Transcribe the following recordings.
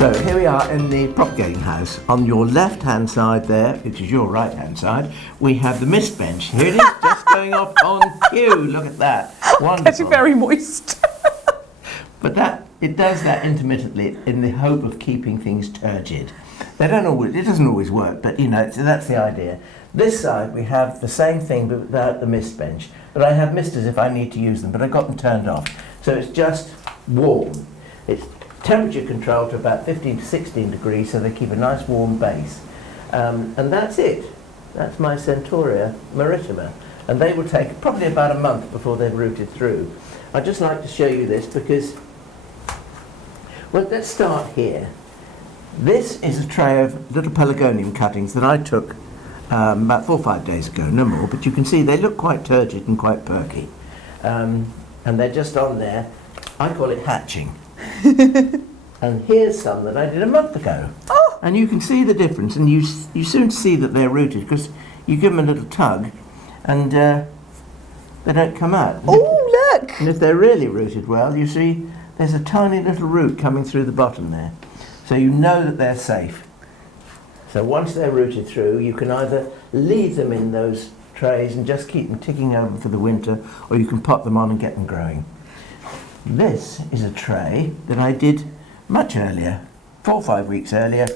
So here we are in the propagating house. On your left-hand side there, which is your right-hand side, we have the mist bench. Here it is, just going off on cue. Look at that. Wonderful. Actually very moist. But it does that intermittently in the hope of keeping things turgid. It doesn't always work, but so that's the idea. This side we have the same thing but without the mist bench. But I have misters if I need to use them, but I got them turned off. So it's just warm. It's temperature controlled to about 15 to 16 degrees, so they keep a nice warm base. And that's it. That's my Centaurea maritima. And they will take probably about a month before they've rooted through. I'd just like to show you this because, well, let's start here. This is a tray of little pelargonium cuttings that I took about 4 or 5 days ago, no more, but you can see they look quite turgid and quite perky. And they're just on there. I call it hatching. And here's some that I did a month ago. Oh. And you can see the difference, and you soon see that they're rooted because you give them a little tug and they don't come out. Oh, look! And if they're really rooted well, you see there's a tiny little root coming through the bottom there. So you know that they're safe. So once they're rooted through, you can either leave them in those trays and just keep them ticking over for the winter, or you can pop them on and get them growing. This is a tray that I did much earlier, 4 or 5 weeks earlier.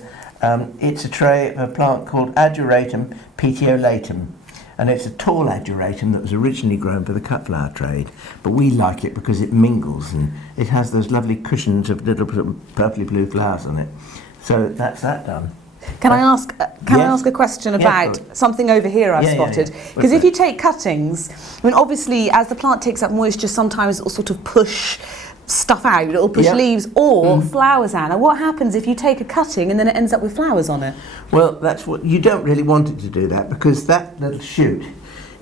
It's a tray of a plant called Ageratum petiolatum, and it's a tall ageratum that was originally grown for the cut flower trade, but we like it because it mingles and it has those lovely cushions of little purpley blue flowers on it. So that's that done. Can I ask a question about something over here I've spotted? Because if you take cuttings, I mean, obviously, as the plant takes up moisture, sometimes it will sort of push stuff out, it will push leaves or flowers out. Now, what happens if you take a cutting and then it ends up with flowers on it? Well, that's what you don't really want it to do that, because that little shoot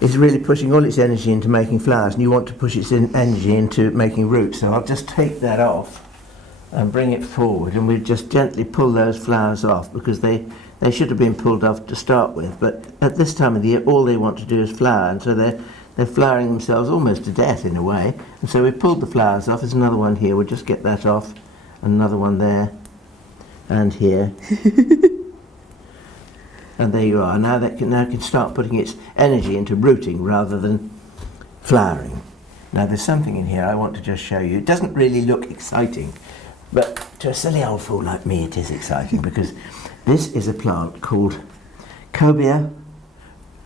is really pushing all its energy into making flowers, and you want to push its energy into making roots. So I'll just take that off and bring it forward, and we just gently pull those flowers off, because they should have been pulled off to start with, but at this time of the year all they want to do is flower, and so they're flowering themselves almost to death in a way. And so we've pulled the flowers off. There's another one here, we'll just get that off, another one there and here. And there you are. Now it can start putting its energy into rooting rather than flowering. Now there's something in here I want to just show you. It doesn't really look exciting, but to a silly old fool like me it is exciting, because this is a plant called Cobia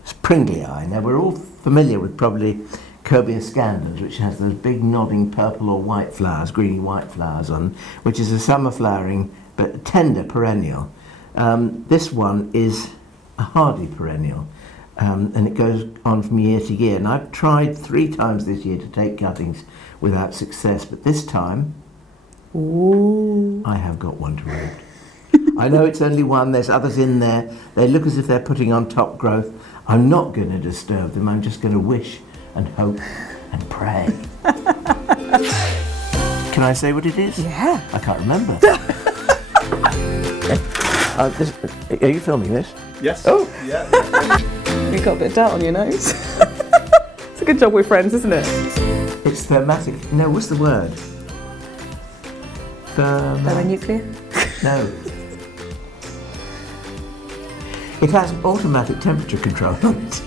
springlii. Now we're all familiar with probably Cobia scandens, which has those big nodding purple or white flowers, greeny white flowers on, which is a summer flowering but tender perennial. This one is a hardy perennial, and it goes on from year to year. And I've tried 3 times this year to take cuttings without success, but this time I have got one to root. I know it's only one, there's others in there. They look as if they're putting on top growth. I'm not going to disturb them, I'm just going to wish and hope and pray. Can I say what it is? Yeah. I can't remember. Are you filming this? Yes. Oh! Yeah. You've got a bit of dirt on your nose. It's a good job we're friends, isn't it? It's thermatic. No, what's the word? Thermonuclear? No. It has automatic temperature control on it.